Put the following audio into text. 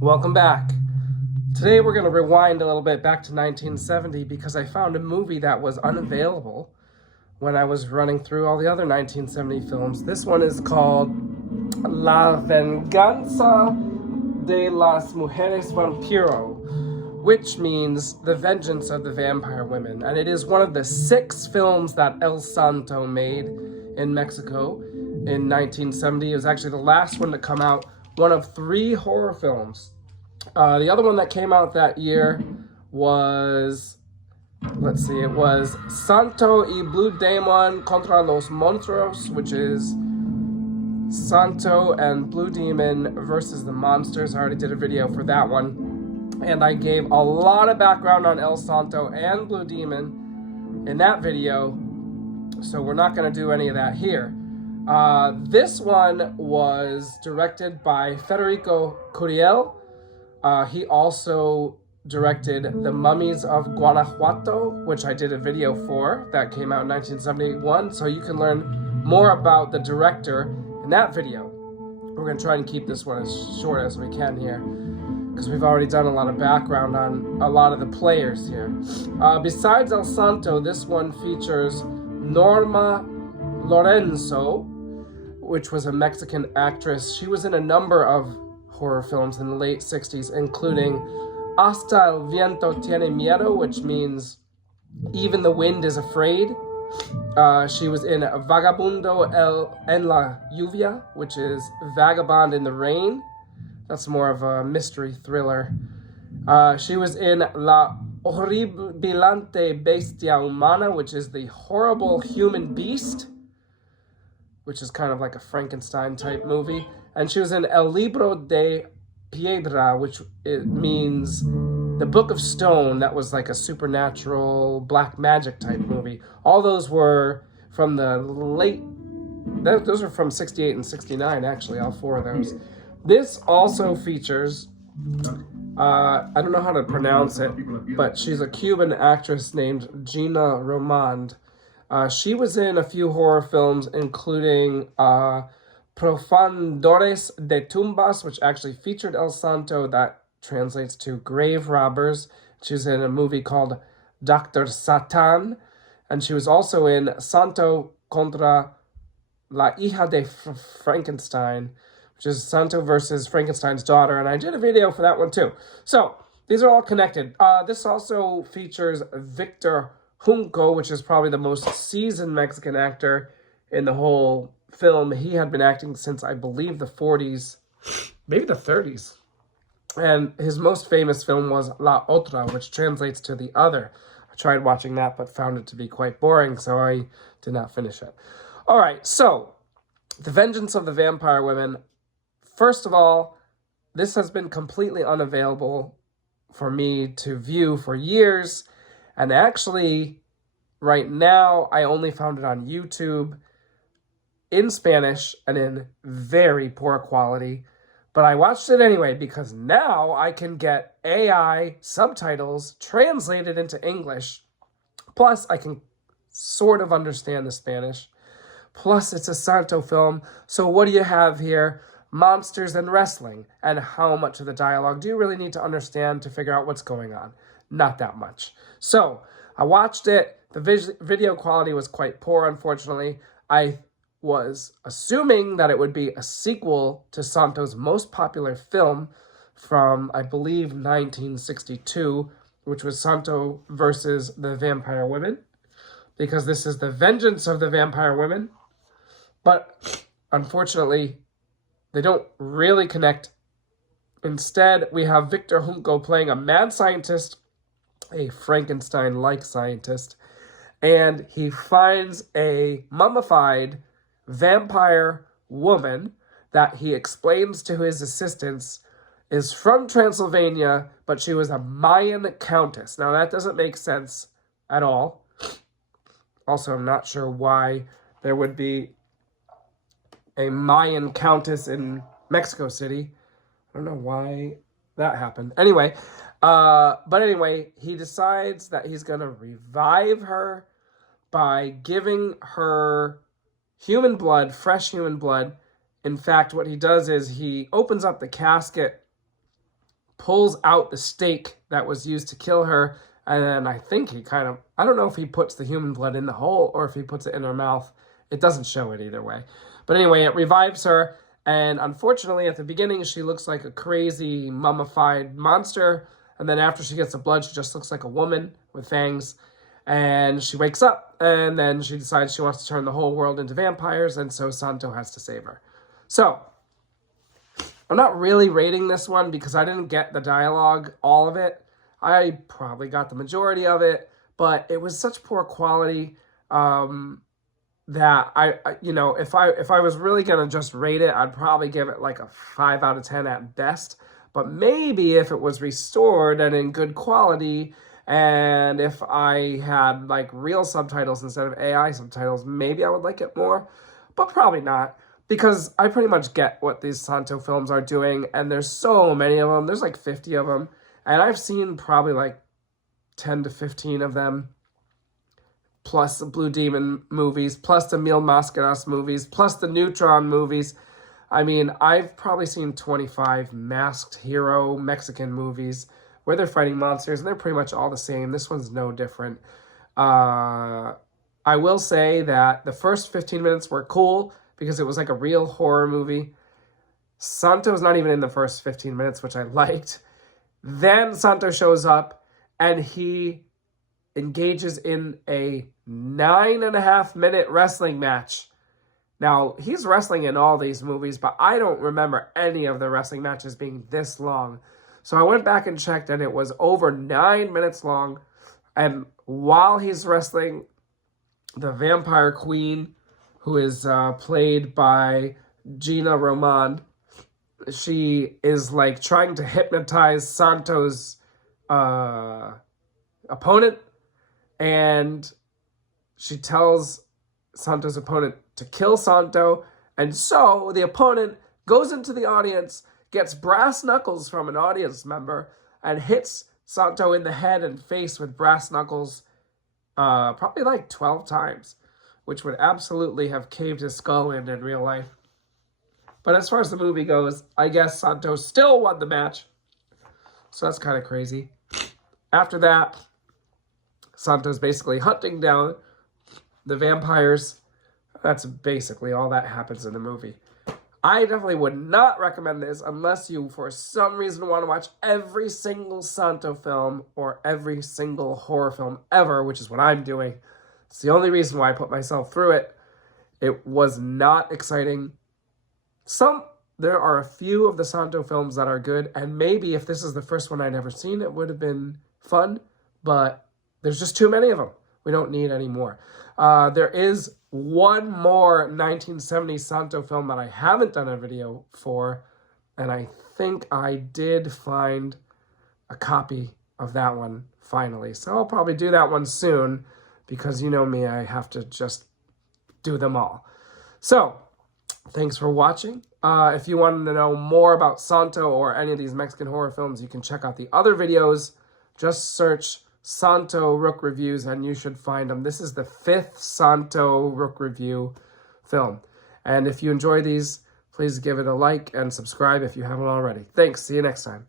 Welcome back. Today we're going to rewind a little bit back to 1970 because I found a movie that was unavailable when I was running through all the other 1970 films. This one is called La Venganza de las Mujeres Vampiro, which means the vengeance of the vampire women. And it is one of the 6 films that El Santo made in Mexico in 1970. It was actually the last one to come out. One of 3 horror films. The other one that came out that year was, it was Santo y Blue Demon contra los Monstruos, which is Santo and Blue Demon versus the monsters. I already did a video for that one. And I gave a lot of background on El Santo and Blue Demon in that video, so we're not going to do any of that here. This one was directed by Federico Curiel. He also directed The Mummies of Guanajuato, which I did a video for. That came out in 1971, so you can learn more about the director in that video. We're going to try and keep this one as short as we can here, because we've already done a lot of background on a lot of the players here. Besides El Santo, this one features Norma Lorenzo, which was a Mexican actress. She was in a number of horror films in the late 60s, including Hasta el viento tiene miedo, which means even the wind is afraid. She was in Vagabundo en la lluvia, which is Vagabond in the Rain. That's more of a mystery thriller. She was in La Horribilante Bestia Humana, which is the horrible human beast, which is kind of like a Frankenstein type movie. And she was in El Libro de Piedra, which it means the Book of Stone. That was like a supernatural black magic type movie. All those were from the those are from 68 and 69, actually, all 4 of those. This also features, I don't know how to pronounce it, but she's a Cuban actress named Gina Romand. She was in a few horror films, including Profundores de Tumbas, which actually featured El Santo. That translates to Grave Robbers. She was in a movie called Dr. Satan. And she was also in Santo contra la hija de Frankenstein, which is Santo versus Frankenstein's daughter. And I did a video for that one too. So these are all connected. This also features Victor Junco, which is probably the most seasoned Mexican actor in the whole film. He had been acting since, I believe, the 40s, maybe the 30s. And his most famous film was La Otra, which translates to The Other. I tried watching that, but found it to be quite boring, so I did not finish it. All right, so The Vengeance of the Vampire Women. First of all, this has been completely unavailable for me to view for years. And actually, right now, I only found it on YouTube in Spanish and in very poor quality. But I watched it anyway because now I can get AI subtitles translated into English. Plus, I can sort of understand the Spanish. Plus, it's a Santo film. So what do you have here? Monsters and wrestling. And how much of the dialogue do you really need to understand to figure out what's going on? Not that much. So I watched it. The video quality was quite poor, unfortunately. I was assuming that it would be a sequel to Santo's most popular film from, I believe, 1962, which was Santo versus the Vampire Women, because this is The Vengeance of the Vampire Women. But unfortunately, they don't really connect. Instead, we have Victor Junco playing a mad scientist, a Frankenstein-like scientist, and he finds a mummified vampire woman that he explains to his assistants is from Transylvania, but she was a Mayan countess. Now, that doesn't make sense at all. Also, I'm not sure why there would be a Mayan countess in Mexico City. I don't know why that happened. Anyway, he decides that he's going to revive her by giving her human blood, fresh human blood. In fact, what he does is he opens up the casket pulls out the stake that was used to kill her, and then I think he kind of, I don't know if he puts the human blood in the hole or if he puts it in her mouth. It doesn't show it either way. But anyway, it revives her, and unfortunately at the beginning she looks like a crazy mummified monster, and then after she gets the blood she just looks like a woman with fangs, and she wakes up, and then she decides she wants to turn the whole world into vampires, and so Santo has to save her. So, I'm not really rating this one because I didn't get the dialogue, all of it. I probably got the majority of it, but it was such poor quality that I you know, if I was really gonna just rate it, I'd probably give it like a 5 out of 10 at best. But maybe if it was restored and in good quality, and if I had like real subtitles instead of AI subtitles, maybe I would like it more, but probably not. Because I pretty much get what these Santo films are doing, and there's so many of them. There's like 50 of them, and I've seen probably like 10 to 15 of them, plus the Blue Demon movies, plus the Mil Mascaras movies, plus the Neutron movies. I mean, I've probably seen 25 masked hero Mexican movies where they're fighting monsters, and they're pretty much all the same. This one's no different. I will say that the first 15 minutes were cool, because it was like a real horror movie. Santo's not even in the first 15 minutes, which I liked. Then Santo shows up, and he engages in a 9.5-minute wrestling match. Now, he's wrestling in all these movies, but I don't remember any of the wrestling matches being this long. So I went back and checked, and it was over 9 minutes long. And while he's wrestling, the vampire queen, who is played by Gina Roman, she is like trying to hypnotize Santo's opponent, and she tells Santo's opponent to kill Santo, and so the opponent goes into the audience, gets brass knuckles from an audience member, and hits Santo in the head and face with brass knuckles probably like 12 times. Which would absolutely have caved his skull in real life. But as far as the movie goes, I guess Santo still won the match. So that's kind of crazy. After that, Santo's basically hunting down the vampires. That's basically all that happens in the movie. I definitely would not recommend this unless you, for some reason, want to watch every single Santo film or every single horror film ever, which is what I'm doing. It's the only reason why I put myself through it. It was not exciting. There are a few of the Santo films that are good, and maybe if this is the first one I'd ever seen, it would have been fun, but there's just too many of them. We don't need any more. There is one more 1970s Santo film that I haven't done a video for, and I think I did find a copy of that one finally. So I'll probably do that one soon, because you know me, I have to just do them all. So, thanks for watching. If you want to know more about Santo or any of these Mexican horror films, you can check out the other videos. Just search Santo Rook Reviews and you should find them. This is the 5th Santo Rook Review film. And if you enjoy these, please give it a like and subscribe if you haven't already. Thanks. See you next time.